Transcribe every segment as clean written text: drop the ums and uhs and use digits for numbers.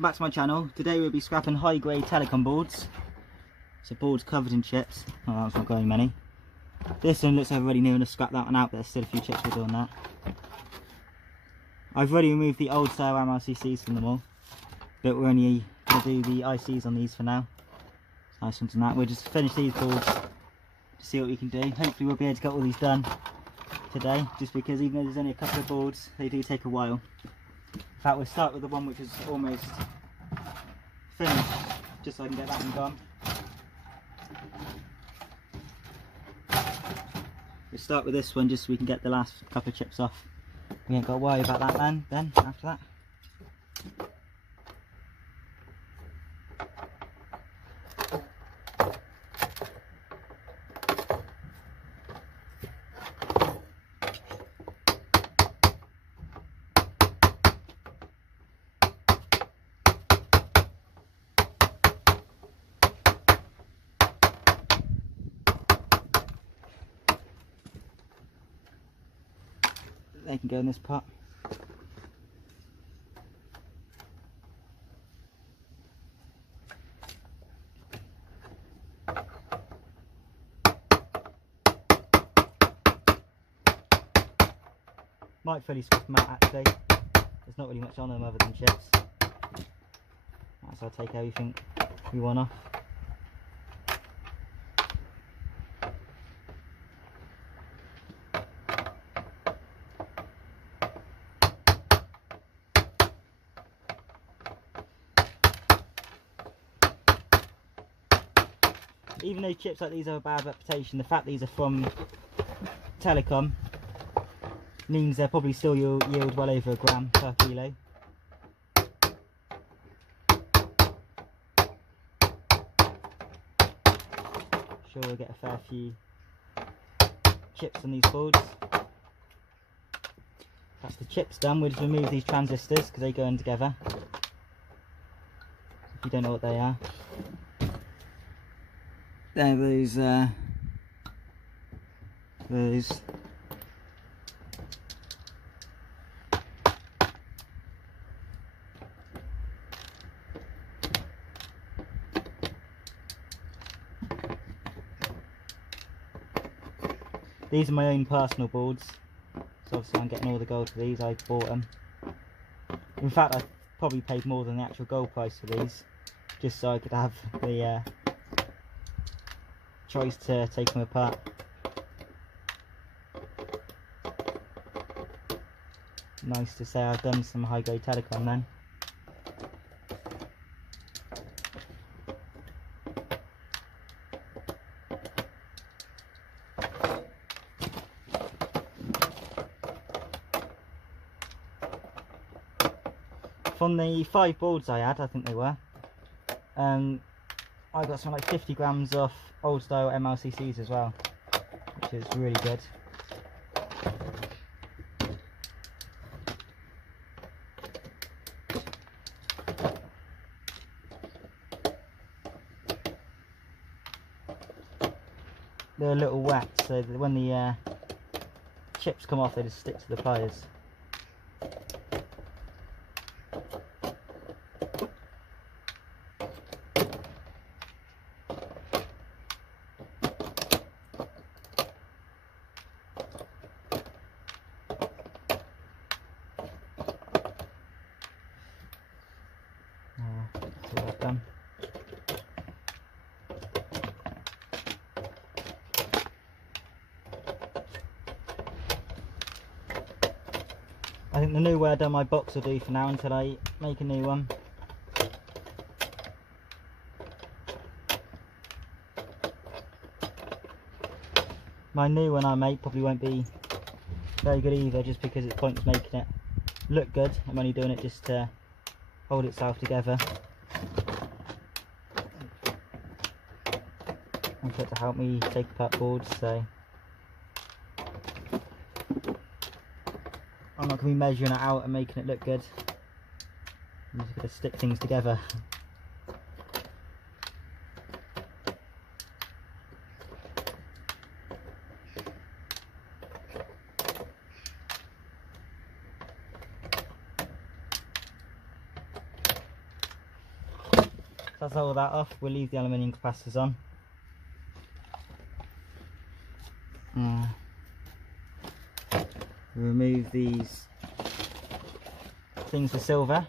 welcome back to my channel. Today we'll be scrapping high grade telecom boards. So boards covered in chips. Oh, that's not going many. This one looks like I've already new enough to scrap that one out, but there's still a few chips we're doing that. I've already removed the old style MLCCs from them all, but we're only going to do the ICs on these for now. Nice ones and that. We'll just finish these boards to see what we can do. Hopefully we'll be able to get all these done today, just because even though there's only a couple of boards, they do take a while. In fact, we'll start with the one which is almost finished, just so I can get that one gone. We'll start with this one just so we can get the last couple of chips off. We ain't got to worry about that then after that. They can go in this pot. Might fully scoop them out actually. There's not really much on them other than chips. So I'll take everything we want off. Even though chips like these have a bad reputation, the fact these are from telecom means they'll probably still yield well over a gram per kilo. Sure, we'll get a fair few chips on these boards. That's the chips done. We'll just remove these transistors because they go in together. If you don't know what they are. There, those these are my own personal boards, so obviously I'm getting all the gold for these. I bought them. In fact, I probably paid more than the actual gold price for these, just so I could have the choice to take them apart. Nice to say I've done some high grade telecom then. From the 5 boards I had, I think they were, I got something like 50 grams off old style MLCCs as well, which is really good. They're a little wet, so that when the chips come off they just stick to the pliers. Done. I think the new way I've done my box will do for now until I make a new one. My new one I make probably won't be very good either, just because it's pointless making it look good. I'm only doing it just to hold itself together. And for it to help me take apart boards, so I'm not going to be measuring it out and making it look good. I'm just going to stick things together. That's all that off. We'll leave the aluminium capacitors on. Remove these things for silver.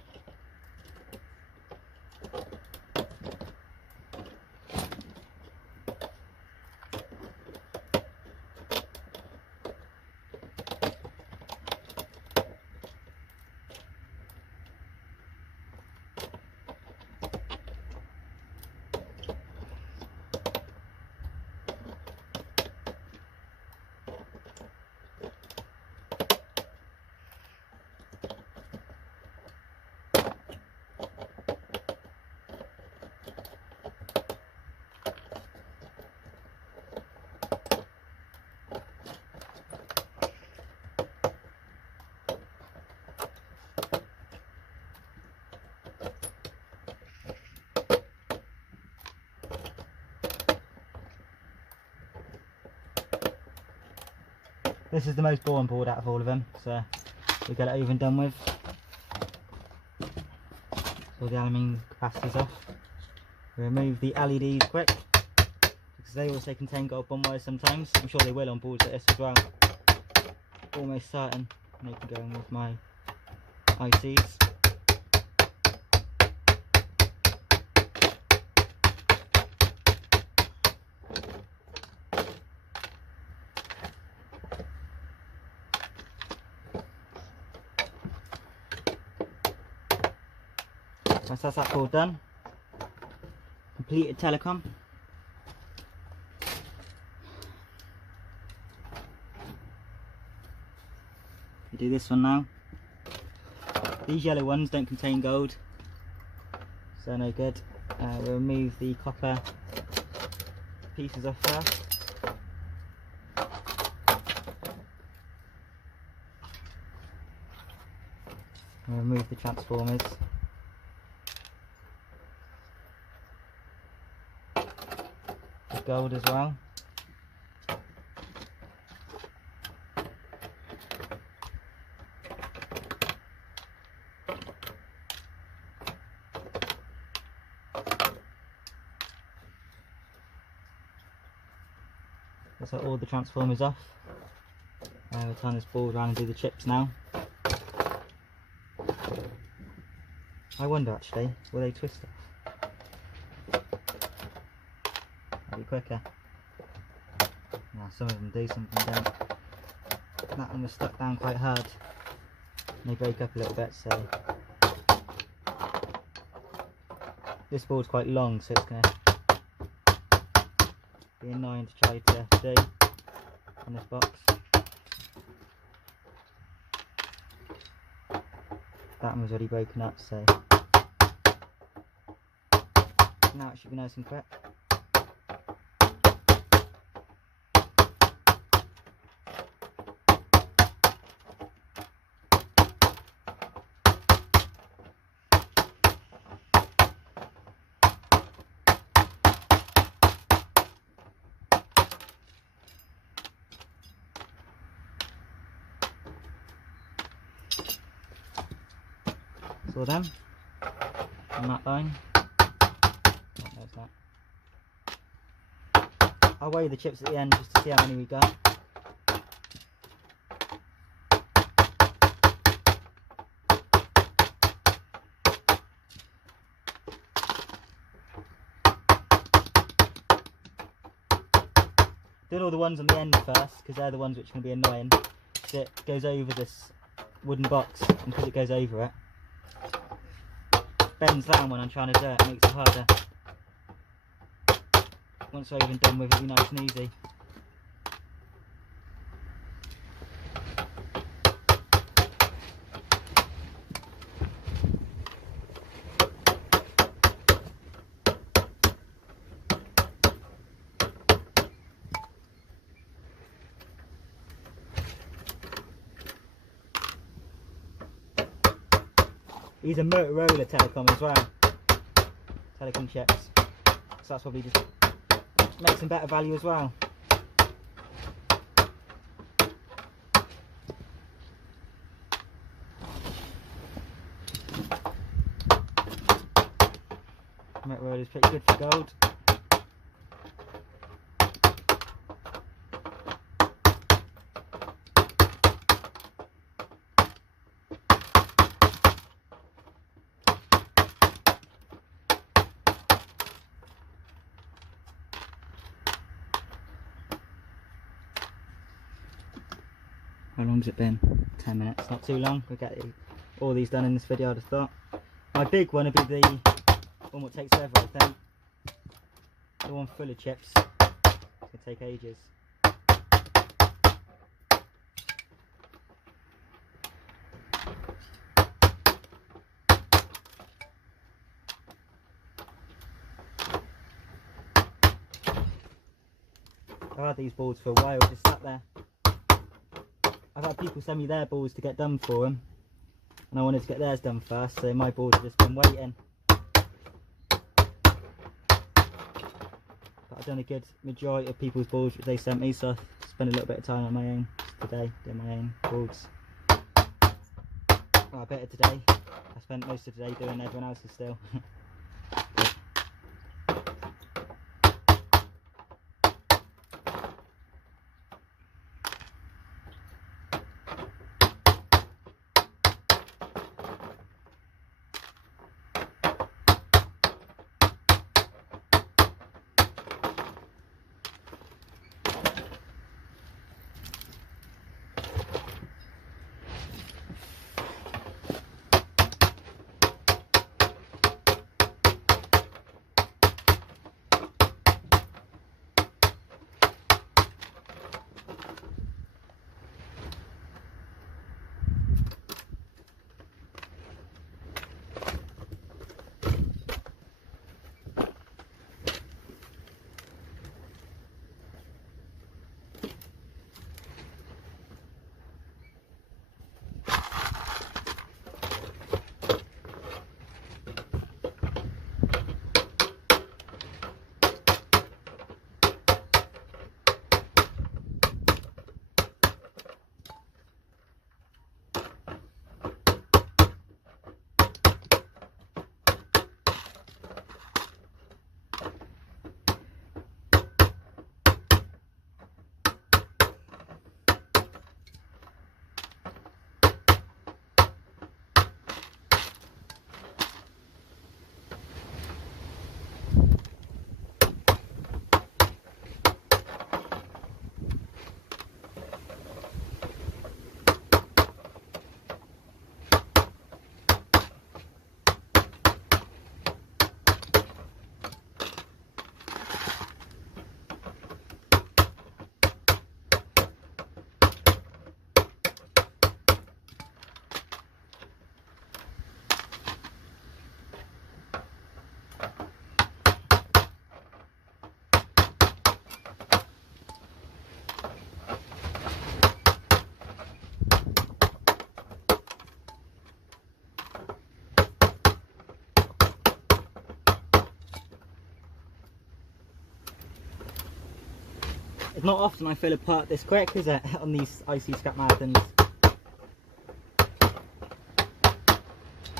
This is the most boring board out of all of them, so we'll get it over and done with. All the aluminium capacitors off. Remove the LEDs quick, because they also contain gold bond wires sometimes. I'm sure they will on boards like this as well. Almost certain they can go in with my ICs. Once that's that board done, completed telecom. We do this one now. These yellow ones don't contain gold, so no good. We'll remove the copper pieces off first. We'll remove the transformers. Gold as well. That's all the transformers off. We'll turn this board around and do the chips now. I wonder actually, will they twist off? Be quicker. Now some of them do, some of them don't. That one was stuck down quite hard. They break up a little bit, so this board's quite long, so it's going to be annoying to try to do on this box. That one was already broken up, so now it should be nice and quick. So them on that line. There's that. I'll weigh the chips at the end just to see how many we got. Doing all the ones on the end first, because they're the ones which are going to be annoying. So it goes over this wooden box, and because it goes over it, bends down when I'm trying to do it, makes it harder. Once I've even done with it, it'll be nice and easy. These are Motorola telecom as well. Telecom chips. So that's probably just makes them better value as well. Motorola is pretty good for gold. How long has it been? 10 minutes, not too long. We'll get all these done in this video, I'd have thought. My big one would be the one that takes forever, I think. The one full of chips. It's going to take ages. I've had these boards for a while, just sat there. I've had people send me their boards to get done for them, and I wanted to get theirs done first, so my boards have just been waiting. But I've done a good majority of people's boards which they sent me, so I spent a little bit of time on my own today, doing my own boards. Well, a bit of today. I spent most of today doing everyone else's still. It's not often I fill a part this quick, is it, on these IC scrap marathons?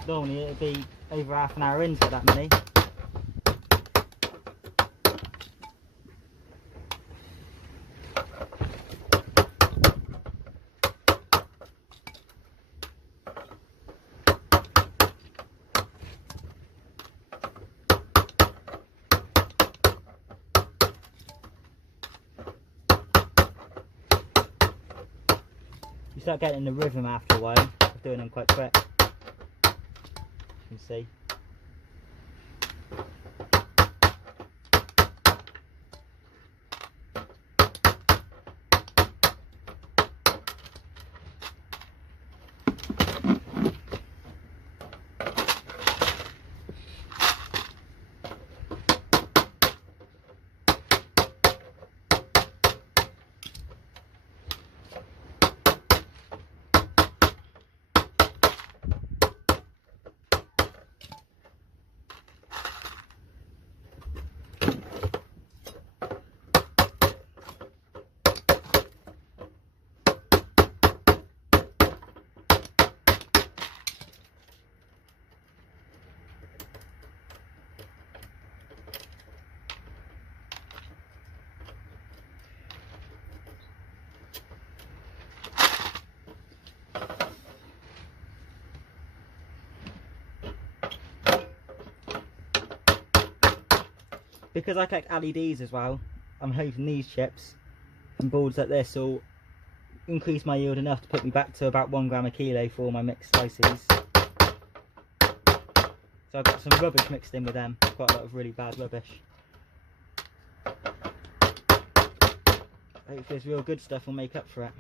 Normally it'd be over half an hour in to get that many. You start getting the rhythm after a while of doing them quite quick. You can see. because I collect LEDs as well, I'm hoping these chips and boards like this will increase my yield enough to put me back to about 1 gram a kilo for all my mixed ICs. So I've got some rubbish mixed in with them, quite a lot of really bad rubbish. Hopefully this real good stuff will make up for it.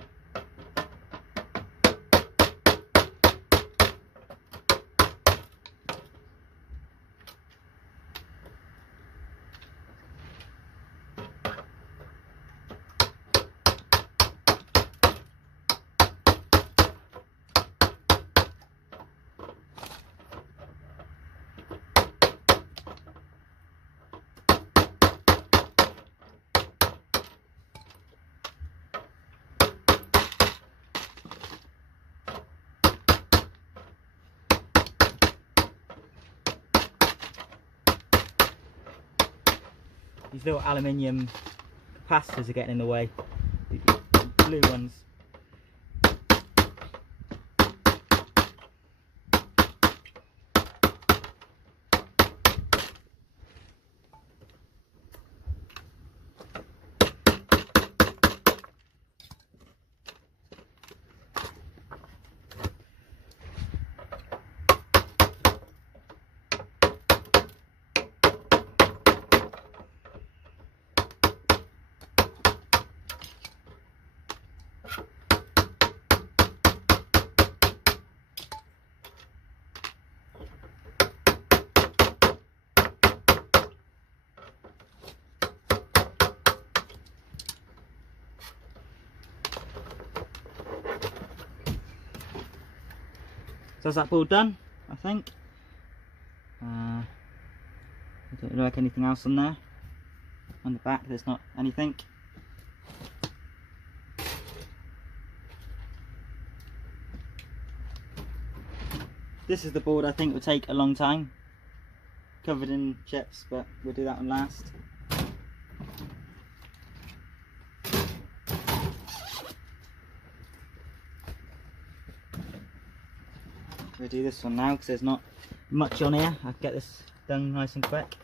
These little aluminium capacitors are getting in the way, the blue ones. So is that board done, I think? I don't like anything else on there. On the back there's not anything. This is the board I think will take a long time. Covered in chips, but we'll do that one last. We'll do this one now because there's not much on here. I'll get this done nice and quick.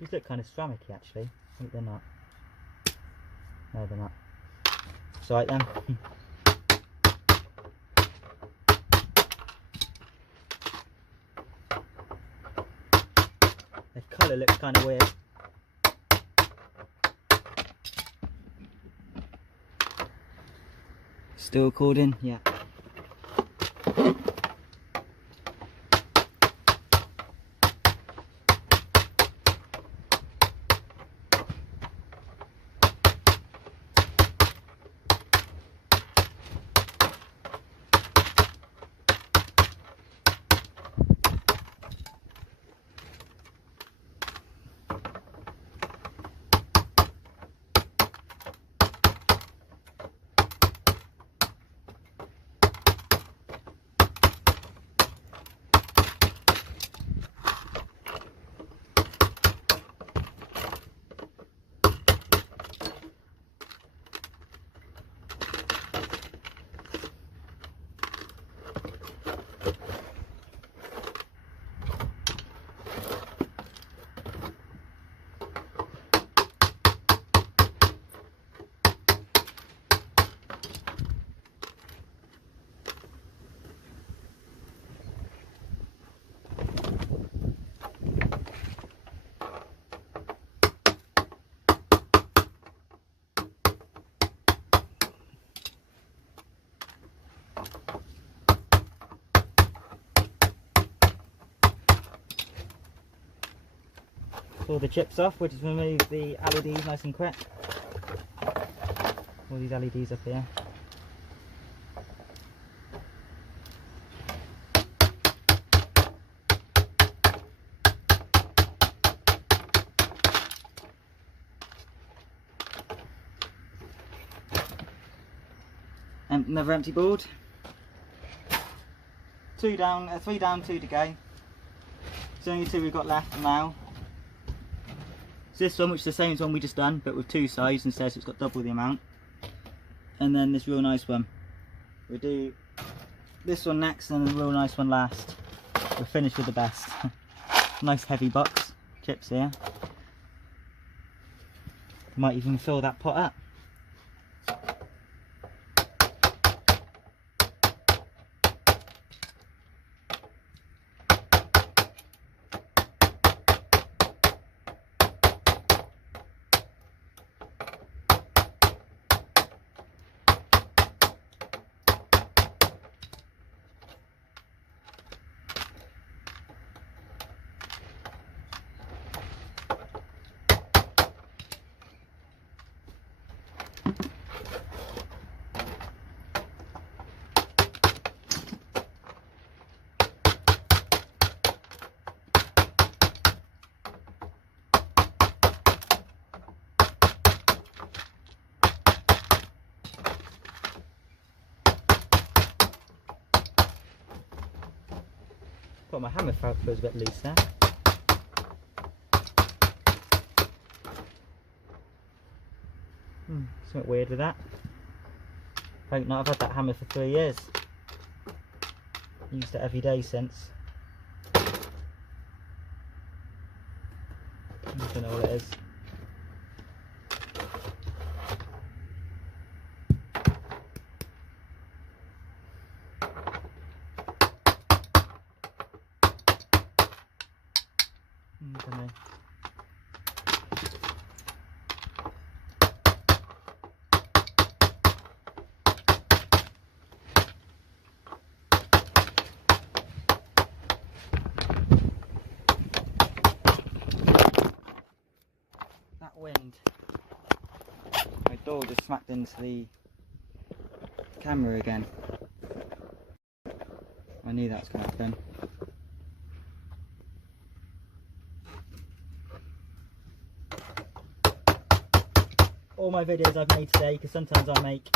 These look kind of ceramic-y actually. I think they're not. No, they're not. It's alright then. The colour looks kind of weird. Still recording? Yeah. Pull the chips off, we'll just remove the LEDs nice and quick. All these LEDs up here. Another empty board. 2 down, 3 down, 2 to go. It's only 2 we've got left for now. So this one, which is the same as one we just done, but with 2 sides instead, so it's got double the amount. And then this real nice one. We'll do this one next and the real nice one last. We'll finish with the best. Nice heavy box, chips here. Might even fill that pot up. Got my hammer felt feels a bit loose there. Something weird with that. Hope not, I've had that hammer for 3 years. Used it every day since. I don't know what it is. I don't know. That wind. My door just smacked into the camera again. I knew that was going to happen. All my videos I've made today, because sometimes I make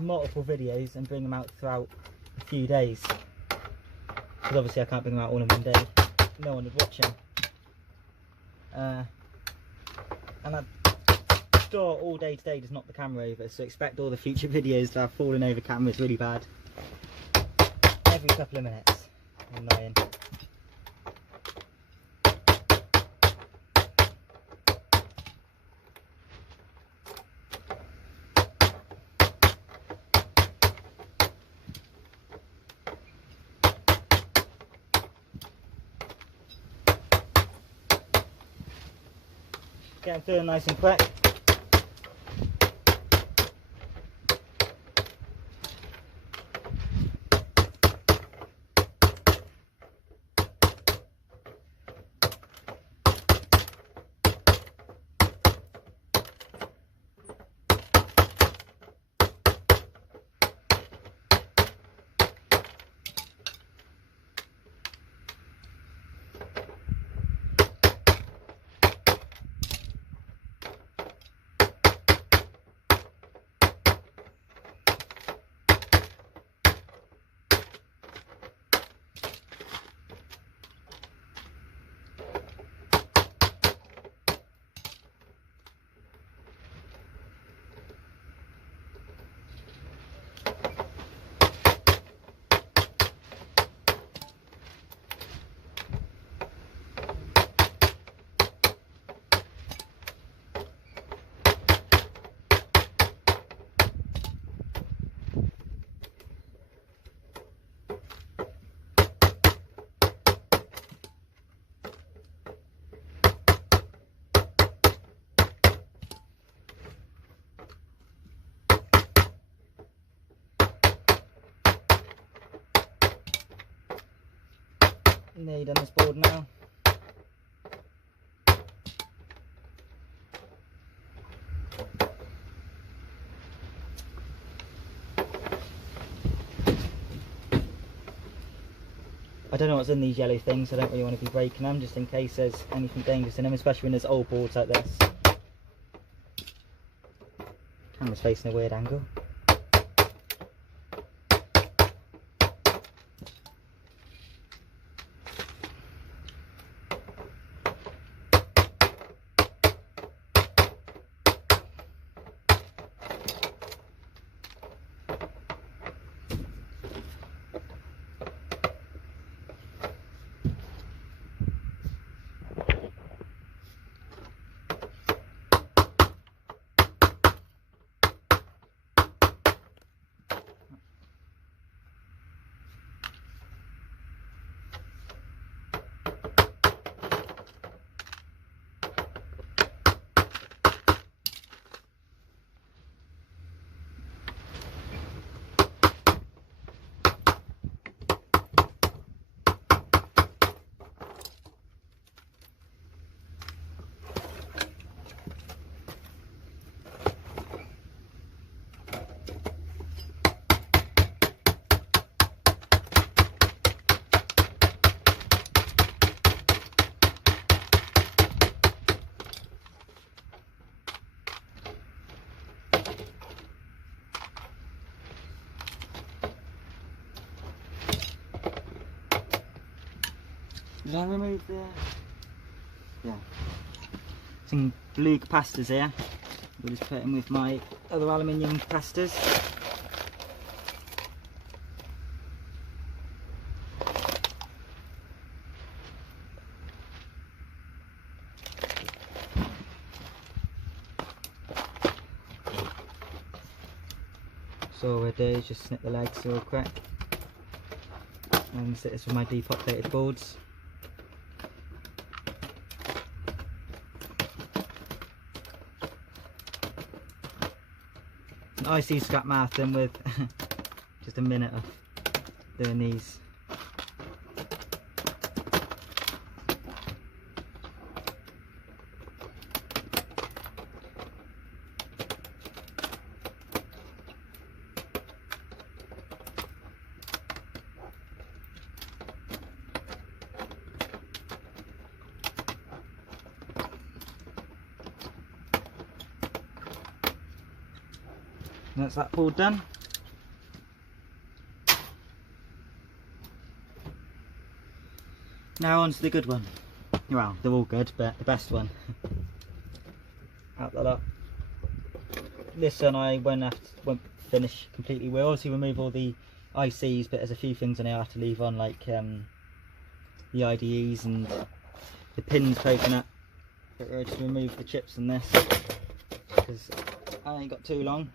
multiple videos and bring them out throughout a few days, because obviously I can't bring them out all in one day, no one would watch them. And I store all day today just knock the camera over, so expect all the future videos to have fallen over cameras really bad every couple of minutes. Annoying. Get them through nice and quick. Nearly done this board now. I don't know what's in these yellow things, I don't really want to be breaking them just in case there's anything dangerous in them, especially when there's old boards like this. Camera's facing a weird angle. Did I remove the... yeah. Some blue capacitors here. We'll just put in with my other aluminium capacitors. So all we'll do is just snip the legs real quick and set this with my depopulated boards. I see scrap marathon with just a minute of doing these. That's that board done. Now on to the good one. Well, they're all good, but the best one. Out the lot. This one I won't finish completely. We'll obviously remove all the ICs, but there's a few things in here I have to leave on, like the IDEs and the pins poking up. But we'll just remove the chips in this because I ain't got too long.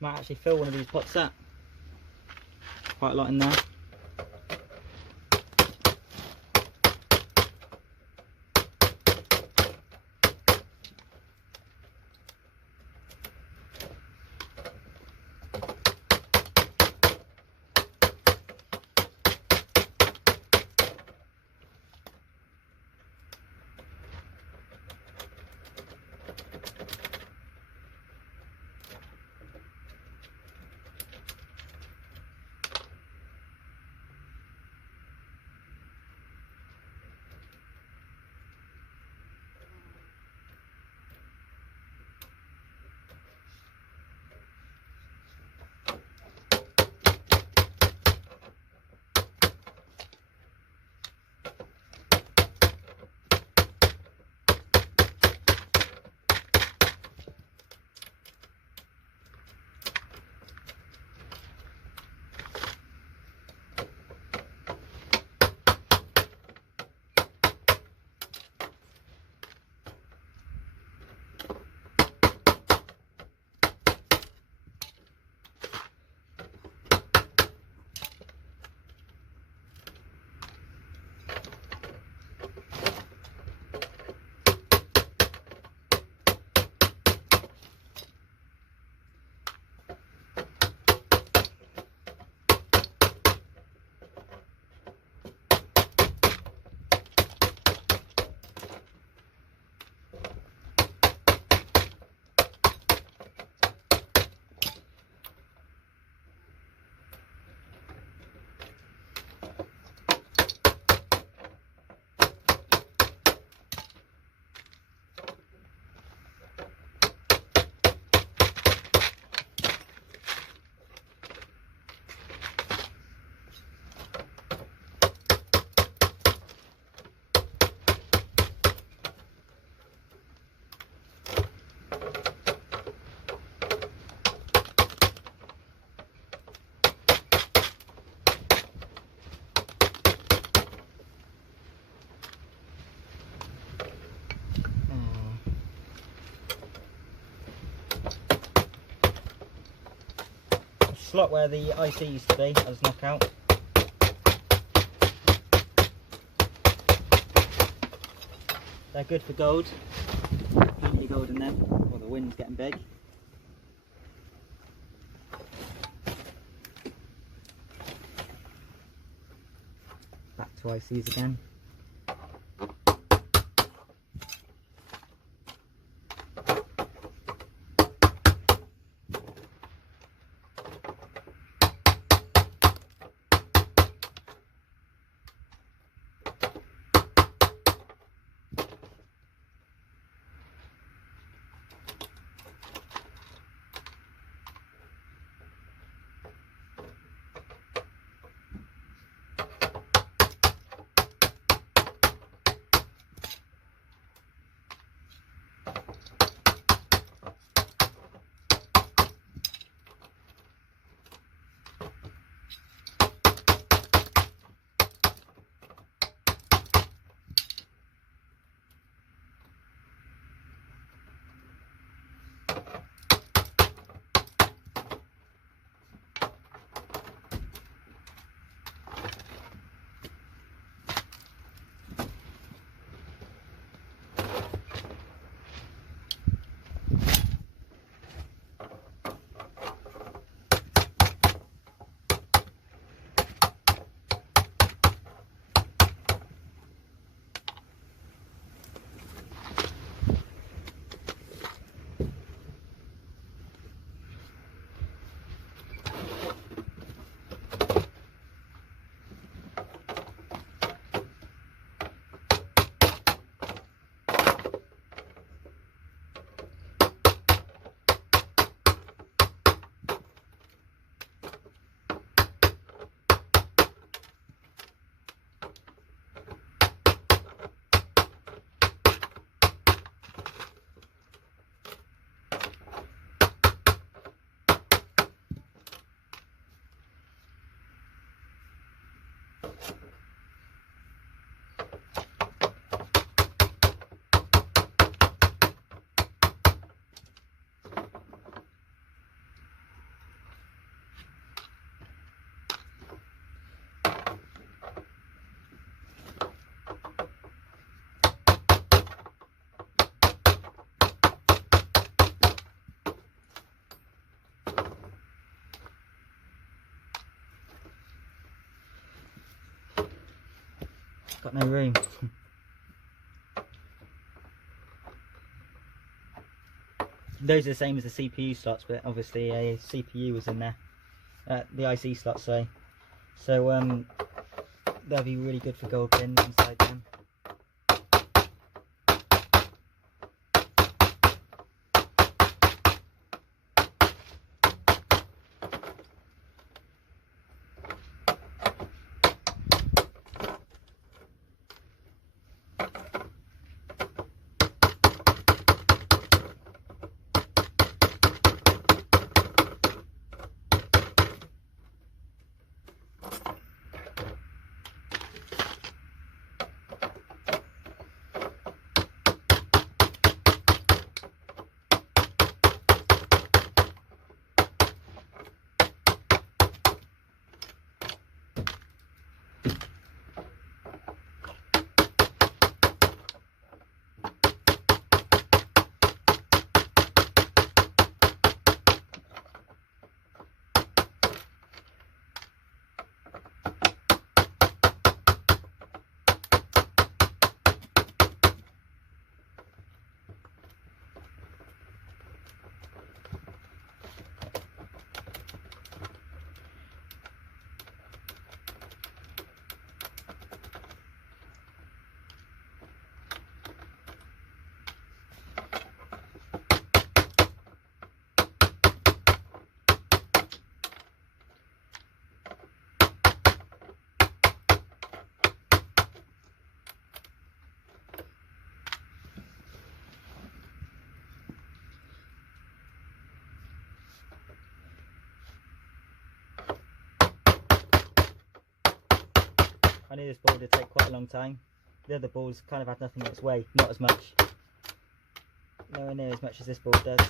Might actually fill one of these pots up. Quite a lot in there. Slot where the IC used to be, I just knock out. They're good for gold. Plenty of gold in them. Well, the wind's getting big. Back to ICs again. Got no room. Those are the same as the CPU slots, but obviously a CPU was in there. The IC slots, so they'll be really good for gold pins inside them. I knew this board would take quite a long time. The other boards kind of had nothing in its way, not as much. Nowhere near as much as this board does.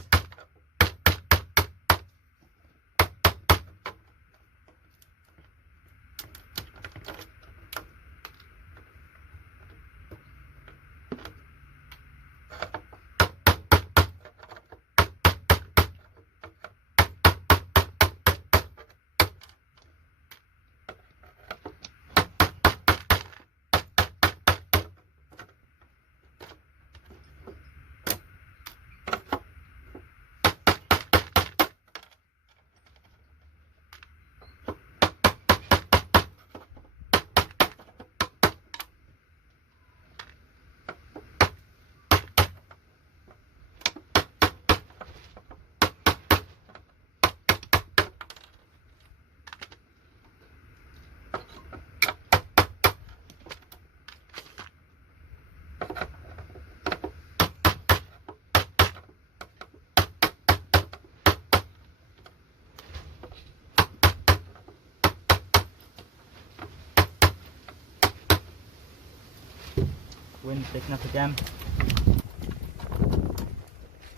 Wind's picking up again.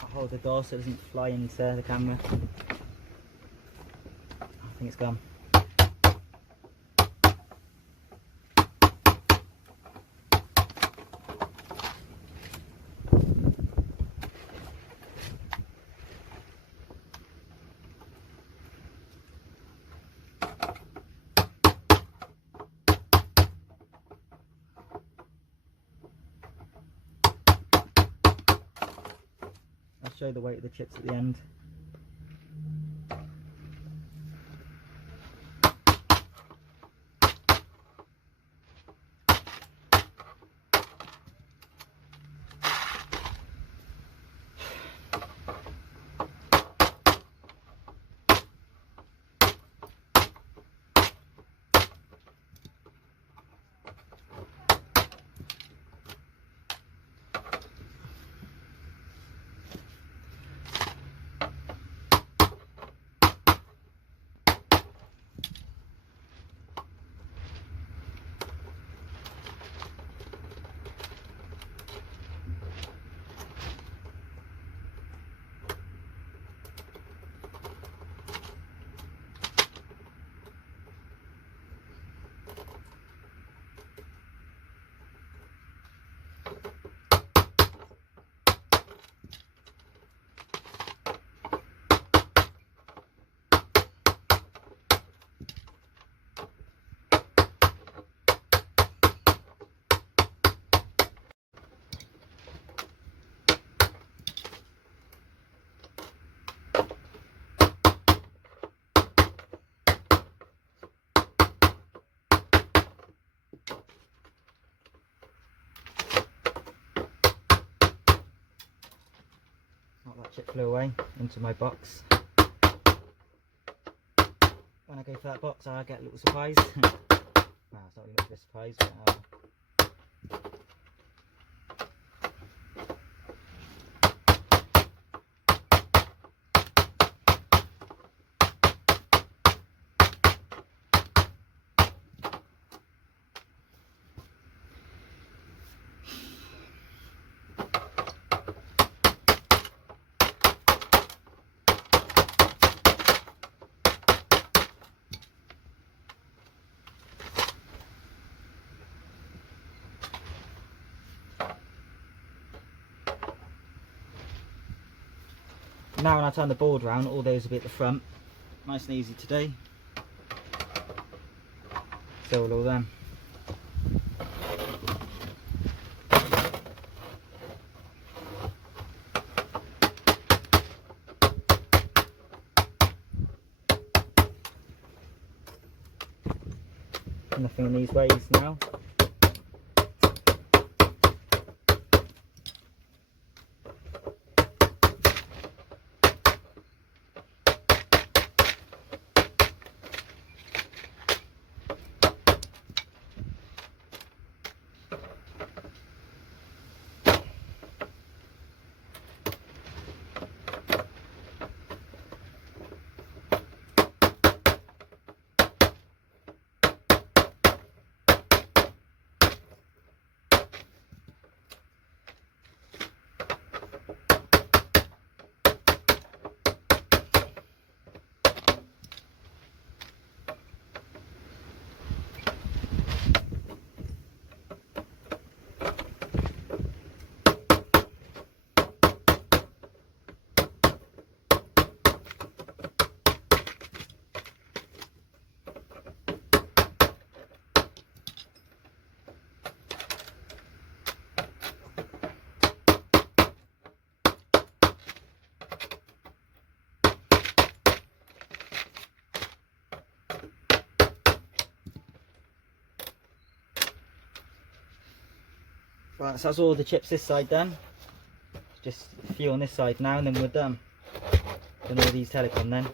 I'll hold the door so it doesn't fly into the camera. I think it's gone. I'll show the weight of the chips at the end. That chip flew away into my box. When I go for that box, I get a little surprise. Well, it's not really much of a surprise, but now when I turn the board round, all those will be at the front. Nice and easy to do. So will all them. Nothing in these ways now. Right, so that's all the chips this side done. Just a few on this side now, and then we're done. Done all these telecom then.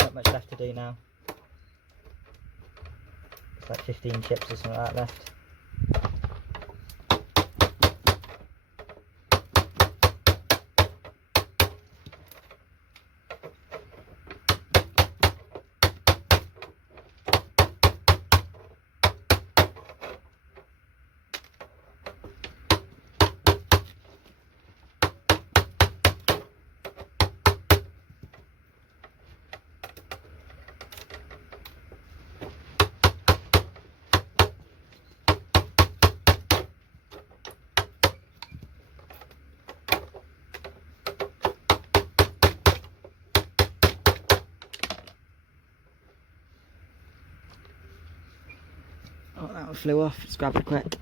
Not much left to do now. It's like 15 chips or something like that left. Oh, that one flew off. Let's grab it quick.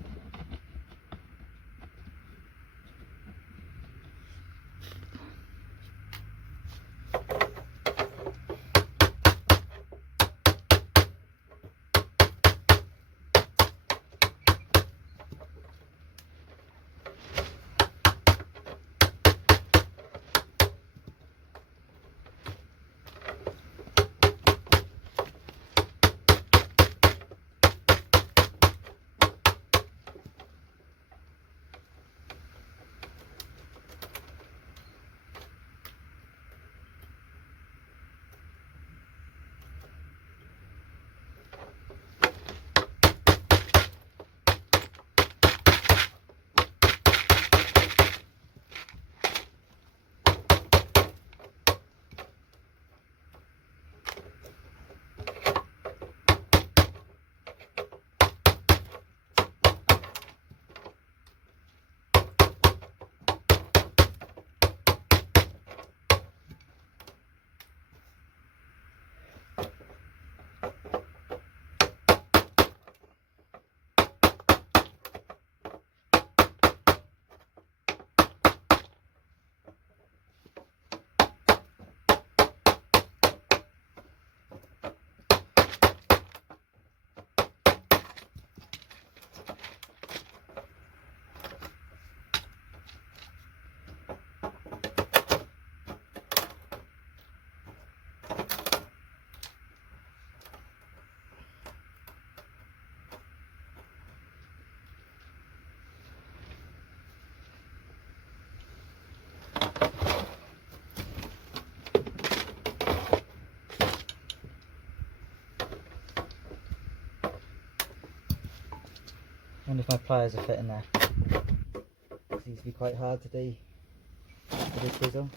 wonder if my pliers are fitting there. These used to be quite hard to do with this chisel.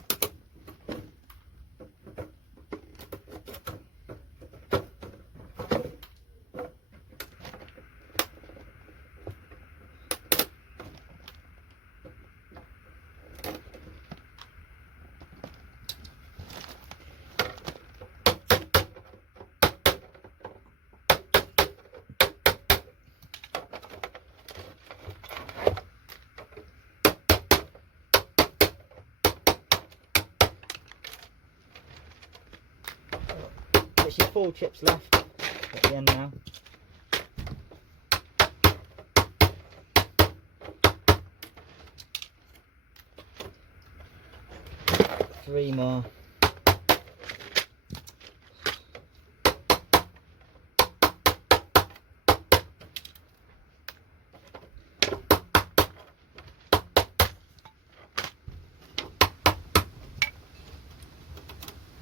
Actually 4 chips left at the end now. Three more.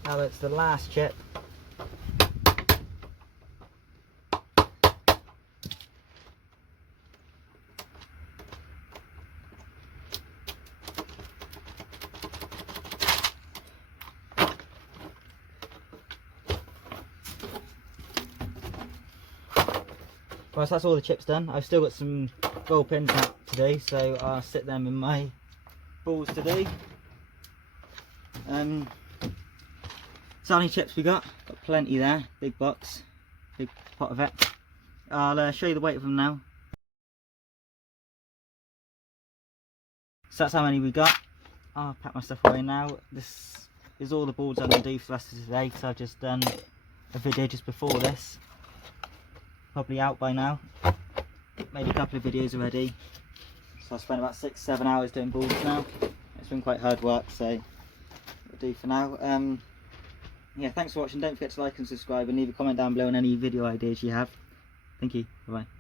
Now that's the last chip. Right, so that's all the chips done. I've still got some gold pins out today, so I'll sit them in my balls today. So how many chips we got? Got plenty there, big box, big pot of it. I'll show you the weight of them now. So that's how many we got. I'll pack my stuff away now. This is all the boards I'm going to do for the rest of today, because I've just done a video just before this. Probably out by now. Made a couple of videos already. So I spent about 6-7 hours doing boards now. It's been quite hard work, so that'll do for now. Yeah, thanks for watching. Don't forget to like and subscribe, and leave a comment down below on any video ideas you have. Thank you. Bye bye.